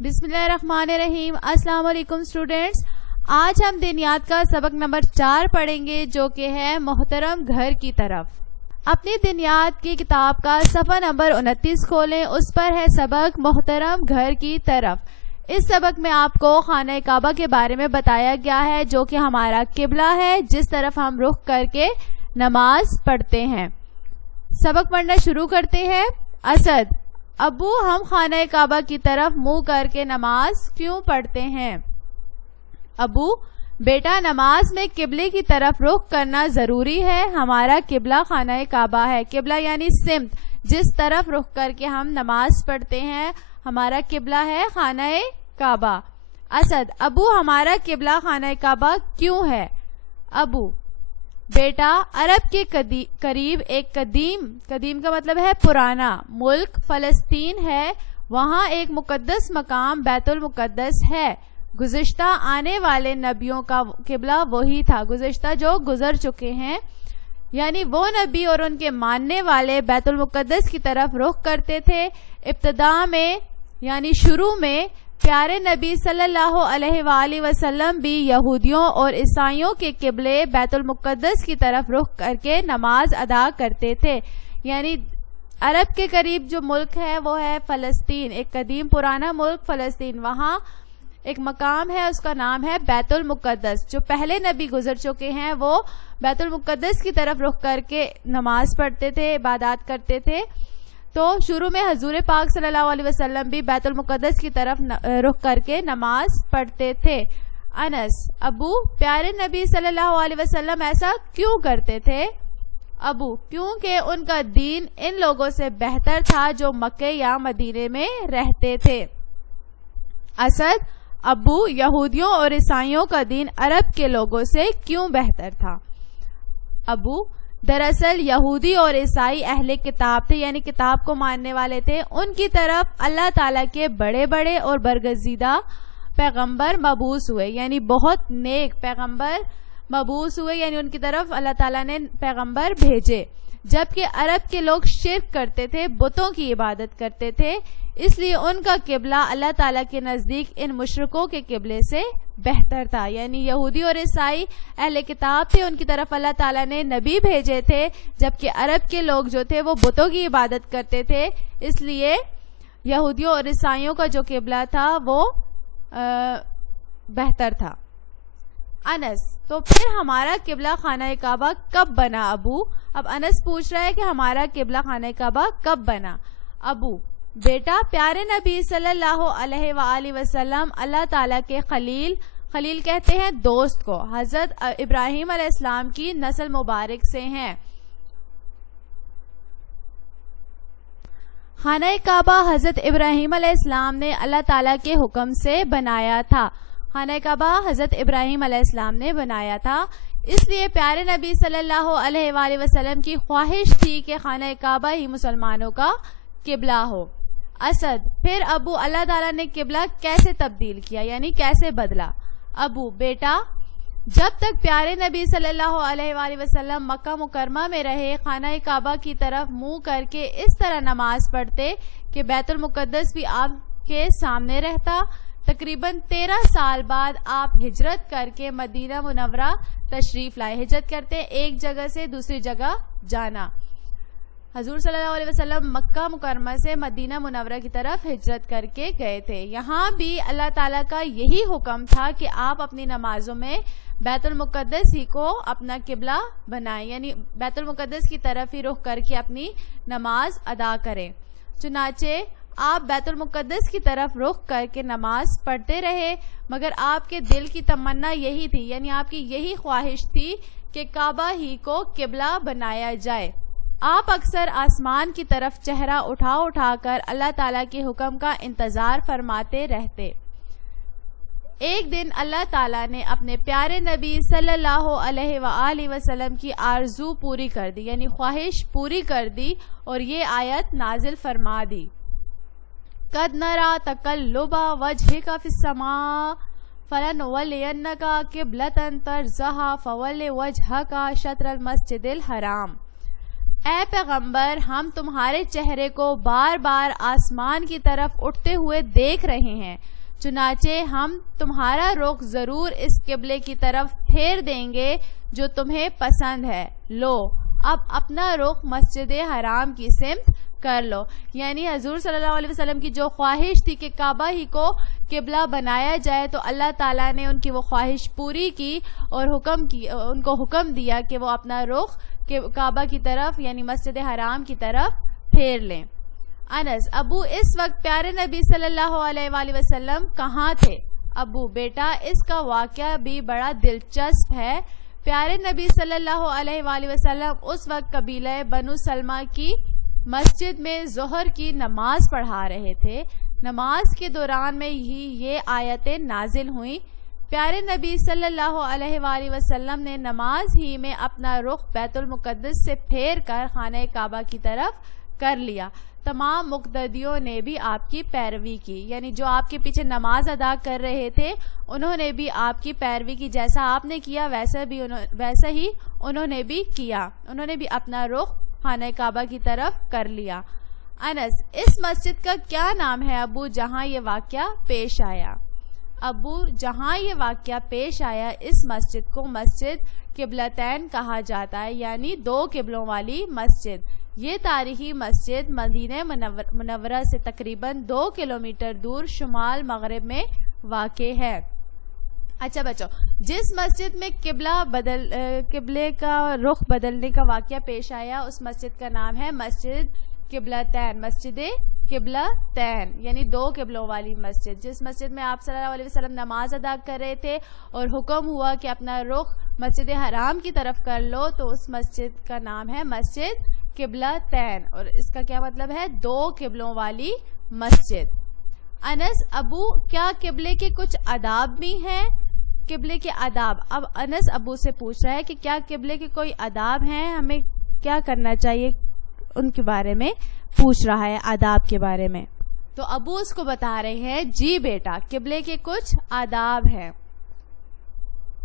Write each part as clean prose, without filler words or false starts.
بسم اللہ الرحمن الرحیم۔ السلام علیکم اسٹوڈینٹس، آج ہم دینیات کا سبق نمبر 4 پڑھیں گے جو کہ ہے محترم گھر کی طرف۔ اپنی دینیات کی کتاب کا صفحہ نمبر 29 کھولیں، اس پر ہے سبق محترم گھر کی طرف۔ اس سبق میں آپ کو خانہ کعبہ کے بارے میں بتایا گیا ہے جو کہ ہمارا قبلہ ہے، جس طرف ہم رخ کر کے نماز پڑھتے ہیں۔ سبق پڑھنا شروع کرتے ہیں۔ اسد: ابو، ہم خانہ کعبہ کی طرف منہ کر کے نماز کیوں پڑھتے ہیں؟ ابو: بیٹا، نماز میں قبلے کی طرف رخ کرنا ضروری ہے۔ ہمارا قبلہ خانہ کعبہ ہے۔ قبلہ یعنی سمت، جس طرف رخ کر کے ہم نماز پڑھتے ہیں، ہمارا قبلہ ہے خانہ کعبہ۔ اسد: ابو، ہمارا قبلہ خانہ کعبہ کیوں ہے؟ ابو: بیٹا، عرب کے قریب ایک قدیم کا مطلب ہے پرانا ملک فلسطین ہے، وہاں ایک مقدس مقام بیت المقدس ہے۔ گزشتہ آنے والے نبیوں کا قبلہ وہی تھا، گزشتہ جو گزر چکے ہیں، یعنی وہ نبی اور ان کے ماننے والے بیت المقدس کی طرف رخ کرتے تھے۔ ابتدا میں یعنی شروع میں پیارے نبی صلی اللہ علیہ وآلہ وسلم بھی یہودیوں اور عیسائیوں کے قبلے بیت المقدس کی طرف رخ کر کے نماز ادا کرتے تھے۔ یعنی عرب کے قریب جو ملک ہے وہ ہے فلسطین، ایک قدیم پرانا ملک فلسطین، وہاں ایک مقام ہے، اس کا نام ہے بیت المقدس۔ جو پہلے نبی گزر چکے ہیں وہ بیت المقدس کی طرف رخ کر کے نماز پڑھتے تھے، عبادات کرتے تھے۔ تو شروع میں حضور پاک صلی اللہ علیہ وسلم بھی بیت المقدس کی طرف رخ کر کے نماز پڑھتے تھے۔ انس: ابو، پیارے نبی صلی اللہ علیہ وسلم ایسا کیوں کرتے تھے؟ ابو: کیونکہ ان کا دین ان لوگوں سے بہتر تھا جو مکے یا مدینے میں رہتے تھے۔ اسد: ابو، یہودیوں اور عیسائیوں کا دین عرب کے لوگوں سے کیوں بہتر تھا؟ ابو: دراصل یہودی اور عیسائی اہل کتاب تھے، یعنی کتاب کو ماننے والے تھے۔ ان کی طرف اللہ تعالیٰ کے بڑے بڑے اور برگزیدہ پیغمبر مبعوث ہوئے، یعنی بہت نیک پیغمبر مبعوث ہوئے، یعنی ان کی طرف اللہ تعالیٰ نے پیغمبر بھیجے۔ جبکہ عرب کے لوگ شرک کرتے تھے، بتوں کی عبادت کرتے تھے، اس لیے ان کا قبلہ اللہ تعالیٰ کے نزدیک ان مشرکوں کے قبلے سے بہتر تھا۔ یعنی یہودی اور عیسائی اہل کتاب تھے، ان کی طرف اللہ تعالیٰ نے نبی بھیجے تھے، جبکہ عرب کے لوگ جو تھے وہ بتوں کی عبادت کرتے تھے، اس لیے یہودیوں اور عیسائیوں کا جو قبلہ تھا وہ بہتر تھا۔ انس: تو پھر ہمارا قبلہ خانہ کعبہ کب بنا ابو؟ اب انس پوچھ رہا ہے کہ ہمارا قبلہ خانہ کعبہ کب بنا؟ ابو: بیٹا، پیارے نبی صلی اللہ علیہ وآلہ وسلم اللہ تعالیٰ کے خلیل کہتے ہیں دوست کو، حضرت ابراہیم علیہ السلام کی نسل مبارک سے ہیں۔ خانہ کعبہ حضرت ابراہیم علیہ السلام نے اللہ تعالیٰ کے حکم سے بنایا تھا۔ خانہ کعبہ حضرت ابراہیم علیہ السلام نے بنایا تھا، اس لیے پیارے نبی صلی اللہ علیہ وآلہ وسلم کی خواہش تھی کہ خانہ کعبہ ہی مسلمانوں کا قبلہ ہو۔ اسد: پھر ابو اللہ تعالیٰ نے قبلہ کیسے تبدیل کیا، یعنی کیسے بدلا؟ ابو: بیٹا، جب تک پیارے نبی صلی اللہ علیہ وآلہ وسلم مکہ مکرمہ میں رہے، خانہ کعبہ کی طرف منہ کر کے اس طرح نماز پڑھتے کہ بیت المقدس بھی آپ کے سامنے رہتا۔ تقریباً 13 سال بعد آپ ہجرت کر کے مدینہ منورہ تشریف لائے۔ ہجرت کرتے ایک جگہ سے دوسری جگہ جانا۔ حضور صلی اللہ علیہ وسلم مکہ مکرمہ سے مدینہ منورہ کی طرف ہجرت کر کے گئے تھے۔ یہاں بھی اللہ تعالیٰ کا یہی حکم تھا کہ آپ اپنی نمازوں میں بیت المقدس ہی کو اپنا قبلہ بنائیں، یعنی بیت المقدس کی طرف ہی رخ کر کے اپنی نماز ادا کریں۔ چنانچہ آپ بیت المقدس کی طرف رخ کر کے نماز پڑھتے رہے، مگر آپ کے دل کی تمنا یہی تھی، یعنی آپ کی یہی خواہش تھی کہ کعبہ ہی کو قبلہ بنایا جائے۔ آپ اکثر آسمان کی طرف چہرہ اٹھا کر اللہ تعالیٰ کے حکم کا انتظار فرماتے رہتے۔ ایک دن اللہ تعالیٰ نے اپنے پیارے نبی صلی اللہ علیہ وآلہ وسلم کی آرزو پوری کر دی، یعنی خواہش پوری کر دی، اور یہ آیت نازل فرما دی: قَدْ نَرَى تَقَلُّبَ وَجْهِكَ فِي السَّمَاءِ فَلَنُوَلِّيَنَّكَ قِبْلَةً تَرْضَاهَا فَوَلِّ وَجْهَكَ شَطْرَ الْمَسْجِدِ الْحَرَامِ۔ اے پیغمبر ہم تمہارے چہرے کو بار بار آسمان کی طرف اٹھتے ہوئے دیکھ رہے ہیں، چنانچہ ہم تمہارا رخ ضرور اس قبلے کی طرف پھیر دیں گے جو تمہیں پسند ہے، لو اب اپنا رخ مسجد حرام کی سمت کر لو. یعنی حضور صلی اللہ علیہ وسلم کی جو خواہش تھی کہ کعبہ ہی کو قبلہ بنایا جائے، تو اللہ تعالیٰ نے ان کی وہ خواہش پوری کی اور ان کو حکم دیا کہ وہ اپنا رخ کعبہ کی طرف یعنی مسجد حرام کی طرف پھیر لیں. انس: ابو اس وقت پیارے نبی صلی اللہ علیہ وآلہ وسلم کہاں تھے؟ ابو: بیٹا اس کا واقعہ بھی بڑا دلچسپ ہے. پیارے نبی صلی اللہ علیہ وآلہ وسلم اس وقت قبیلہ بنو سلمہ کی مسجد میں ظہر کی نماز پڑھا رہے تھے. نماز کے دوران میں ہی یہ آیتیں نازل ہوئیں. پیارے نبی صلی اللہ علیہ وآلہ وسلم نے نماز ہی میں اپنا رخ بیت المقدس سے پھیر کر خانہ کعبہ کی طرف کر لیا. تمام مقتدیوں نے بھی آپ کی پیروی کی، یعنی جو آپ کے پیچھے نماز ادا کر رہے تھے انہوں نے بھی آپ کی پیروی کی. جیسا آپ نے کیا ویسا ہی انہوں نے بھی کیا. انہوں نے بھی اپنا رخ خانہ کعبہ کی طرف کر لیا. انس: اس مسجد کا کیا نام ہے ابو جہاں یہ واقعہ پیش آیا؟ ابو جہاں یہ واقعہ پیش آیا اس مسجد کو مسجد قبلتین کہا جاتا ہے، یعنی دو قبلوں والی مسجد. یہ تاریخی مسجد مدینہ منورہ سے تقریباً 2 کلومیٹر دور شمال مغرب میں واقع ہے. اچھا بچوں، جس مسجد میں قبلے کا رخ بدلنے کا واقعہ پیش آیا اس مسجد کا نام ہے مسجد قبلتین، مسجد قبلتین یعنی 2 قبلوں والی مسجد. جس مسجد میں آپ صلی اللہ علیہ وسلم نماز ادا کر رہے تھے اور حکم ہوا کہ اپنا رخ مسجد حرام کی طرف کر لو، تو اس مسجد کا نام ہے مسجد قبلتین، اور اس کا کیا مطلب ہے؟ 2 قبلوں والی مسجد. انس: ابو کیا قبلے کے کچھ آداب بھی ہیں؟ قبلے کے آداب. اب انس ابو سے پوچھ رہا ہے کہ کیا قبلے کے کوئی آداب ہیں، ہمیں کیا کرنا چاہیے، ان کے بارے میں پوچھ رہا ہے، آداب کے بارے میں. تو ابو اس کو بتا رہے ہیں جی بیٹا قبلے کے کچھ آداب ہیں.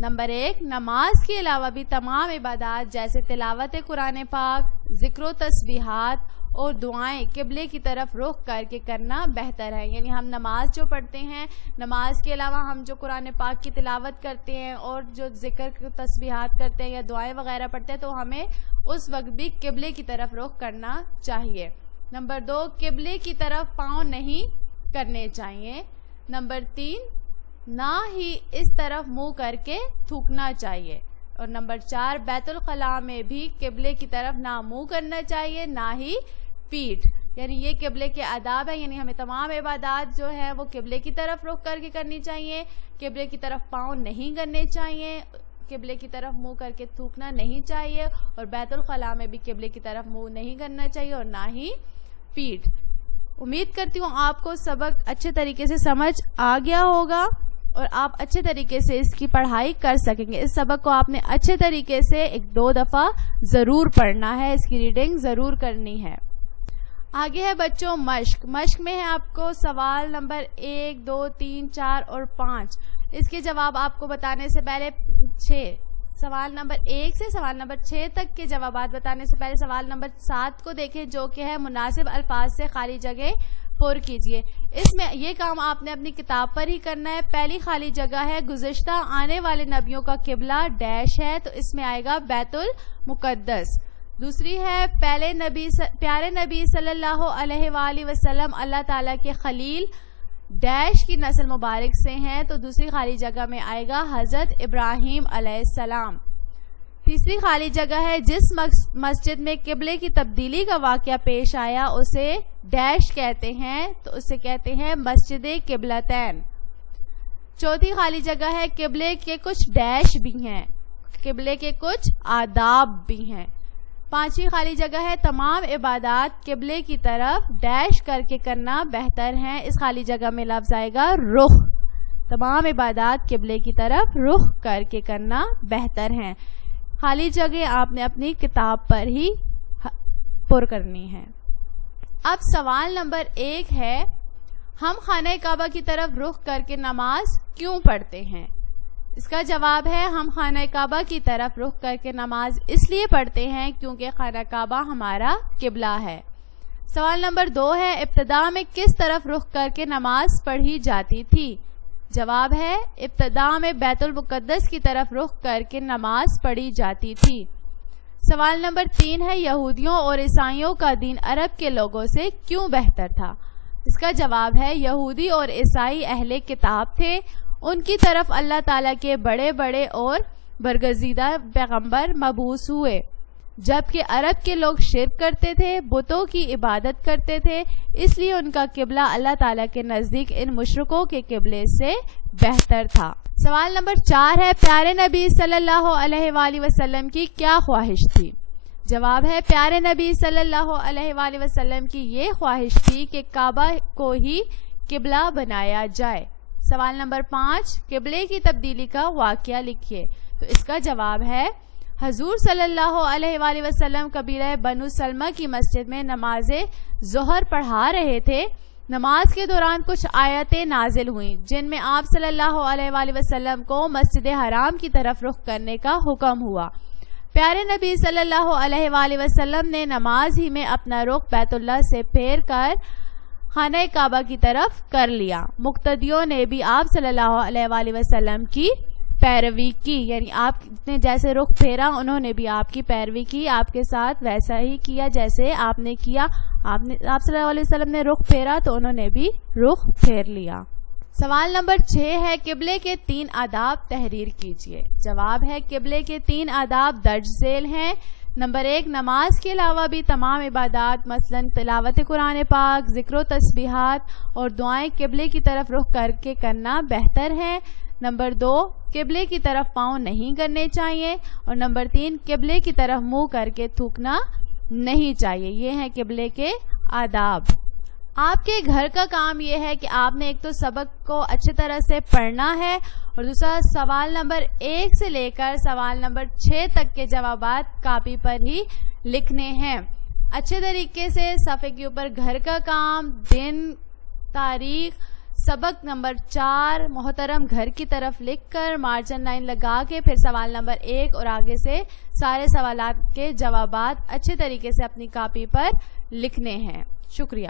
نمبر 1، نماز کے علاوہ بھی تمام عبادات جیسے تلاوت قرآن پاک، ذکر و تسبیحات اور دعائیں قبلے کی طرف رخ کر کے کرنا بہتر ہے. یعنی ہم نماز جو پڑھتے ہیں، نماز کے علاوہ ہم جو قرآن پاک کی تلاوت کرتے ہیں اور جو ذکر تسبیحات کرتے ہیں یا دعائیں وغیرہ پڑھتے ہیں، تو ہمیں اس وقت بھی قبلے کی طرف رخ کرنا چاہیے. نمبر 2، قبلے کی طرف پاؤں نہیں کرنے چاہیے. نمبر 3، نہ ہی اس طرف منہ کر کے تھوکنا چاہیے. اور نمبر 4، بیت الخلاء میں بھی قبلے کی طرف نہ منہ کرنا چاہیے نہ ہی پیٹھ. یعنی یہ قبلے کے آداب ہیں، یعنی ہمیں تمام عبادات جو ہے وہ قبلے کی طرف رخ کر کے کرنی چاہیے. قبلے کی طرف پاؤں نہیں کرنے چاہیے، قبلے کی طرف منہ کر کے تھوکنا نہیں چاہیے، اور بیت الخلاء میں بھی قبلے کی طرف منہ نہیں کرنا چاہیے اور نہ ہی پیٹھ. امید کرتی ہوں آپ کو سبق اچھے طریقے سے سمجھ آ گیا ہوگا اور آپ اچھے طریقے سے اس کی پڑھائی کر سکیں گے. اس سبق کو آپ نے اچھے طریقے سے 1-2 دفعہ ضرور پڑھنا ہے، اس کی ریڈنگ ضرور کرنی ہے. آگے ہے بچوں مشق. مشق میں ہے آپ کو سوال نمبر 1، 2، 3، 4 اور 5. اس کے جواب آپ کو بتانے سے پہلے سوال نمبر 1 سے سوال نمبر 6 تک کے جوابات بتانے سے پہلے سوال نمبر 7 کو دیکھیں، جو کہ ہے مناسب الفاظ سے خالی جگہ پر کیجئے. اس میں یہ کام آپ نے اپنی کتاب پر ہی کرنا ہے. پہلی خالی جگہ ہے گزشتہ آنے والے نبیوں کا قبلہ ڈیش ہے، تو اس میں آئے گا بیت المقدس. دوسری ہے پیارے نبی صلی اللہ علیہ وآلہ وسلم اللہ تعالیٰ کے خلیل ڈیش کی نسل مبارک سے ہیں، تو دوسری خالی جگہ میں آئے گا حضرت ابراہیم علیہ السلام. تیسری خالی جگہ ہے جس مسجد میں قبلے کی تبدیلی کا واقعہ پیش آیا اسے ڈیش کہتے ہیں، تو اسے کہتے ہیں مسجد قبلتین. چوتھی خالی جگہ ہے قبلے کے کچھ ڈیش بھی ہیں، قبلے کے کچھ آداب بھی ہیں. پانچویں خالی جگہ ہے تمام عبادات قبلے کی طرف ڈیش کر کے کرنا بہتر ہیں. اس خالی جگہ میں لفظ آئے گا رخ. تمام عبادات قبلے کی طرف رخ کر کے کرنا بہتر ہیں. خالی جگہ آپ نے اپنی کتاب پر ہی پر کرنی ہے. اب سوال نمبر 1 ہے، ہم خانہ کعبہ کی طرف رخ کر کے نماز کیوں پڑھتے ہیں؟ اس کا جواب ہے ہم خانہ کعبہ کی طرف رخ کر کے نماز اس لیے پڑھتے ہیں کیونکہ خانہ کعبہ ہمارا قبلہ ہے۔ سوال نمبر 2 ہے ابتدا میں کس طرف رخ کر کے نماز پڑھی جاتی تھی؟ جواب ہے ابتدا میں بیت المقدس کی طرف رخ کر کے نماز پڑھی جاتی تھی۔ سوال نمبر 3 ہے یہودیوں اور عیسائیوں کا دین عرب کے لوگوں سے کیوں بہتر تھا؟ اس کا جواب ہے یہودی اور عیسائی اہل کتاب تھے، ان کی طرف اللہ تعالیٰ کے بڑے بڑے اور برگزیدہ پیغمبر مبعوث ہوئے، جبکہ عرب کے لوگ شرک کرتے تھے، بتوں کی عبادت کرتے تھے، اس لیے ان کا قبلہ اللہ تعالیٰ کے نزدیک ان مشرکوں کے قبلے سے بہتر تھا۔ سوال نمبر 4 ہے پیارے نبی صلی اللہ علیہ وآلہ وسلم کی کیا خواہش تھی؟ جواب ہے پیارے نبی صلی اللہ علیہ وآلہ وسلم کی یہ خواہش تھی کہ کعبہ کو ہی قبلہ بنایا جائے۔ سوال نمبر 5 قبلے کی تبدیلی کا واقعہ لکھیے۔ تو اس کا جواب ہے حضور صلی اللہ علیہ وآلہ وسلم قبیلہ بنو سلمہ کی مسجد میں نماز ظہر پڑھا رہے تھے۔ نماز کے دوران کچھ آیتیں نازل ہوئیں جن میں آپ صلی اللہ علیہ وآلہ وسلم کو مسجد حرام کی طرف رخ کرنے کا حکم ہوا۔ پیارے نبی صلی اللہ علیہ وآلہ وسلم نے نماز ہی میں اپنا رخ بیت اللہ سے پھیر کر خانہ کعبہ کی طرف کر لیا۔ مقتدیوں نے بھی آپ صلی اللہ علیہ وآلہ وسلم کی پیروی کی، یعنی آپ نے جیسے رخ پھیرا انہوں نے بھی آپ کی پیروی کی، آپ کے ساتھ ویسا ہی کیا جیسے آپ نے کیا۔ آپ صلی اللہ علیہ وسلم نے رخ پھیرا تو انہوں نے بھی رخ پھیر لیا۔ سوال نمبر 6 ہے قبلے کے 3 آداب تحریر کیجیے۔ جواب ہے قبلے کے 3 آداب درج ذیل ہیں۔ نمبر 1 نماز کے علاوہ بھی تمام عبادات مثلا تلاوت قرآن پاک، ذکر و تسبیحات اور دعائیں قبلے کی طرف رخ کر کے کرنا بہتر ہے۔ نمبر 2 قبلے کی طرف پاؤں نہیں کرنے چاہیے، اور نمبر 3 قبلے کی طرف منہ کر کے تھوکنا نہیں چاہیے۔ یہ ہیں قبلے کے آداب۔ آپ کے گھر کا کام یہ ہے کہ آپ نے ایک تو سبق کو اچھی طرح سے پڑھنا ہے، اور دوسرا سوال نمبر 1 سے لے کر سوال نمبر 6 تک کے جوابات کاپی پر ہی لکھنے ہیں۔ اچھے طریقے سے صفحے کے اوپر گھر کا کام، دن، تاریخ، سبق نمبر 4 محترم گھر کی طرف لکھ کر مارجن لائن لگا کے پھر سوال نمبر 1 اور آگے سے سارے سوالات کے جوابات اچھے طریقے سے اپنی کاپی پر لکھنے ہیں۔ شکریہ۔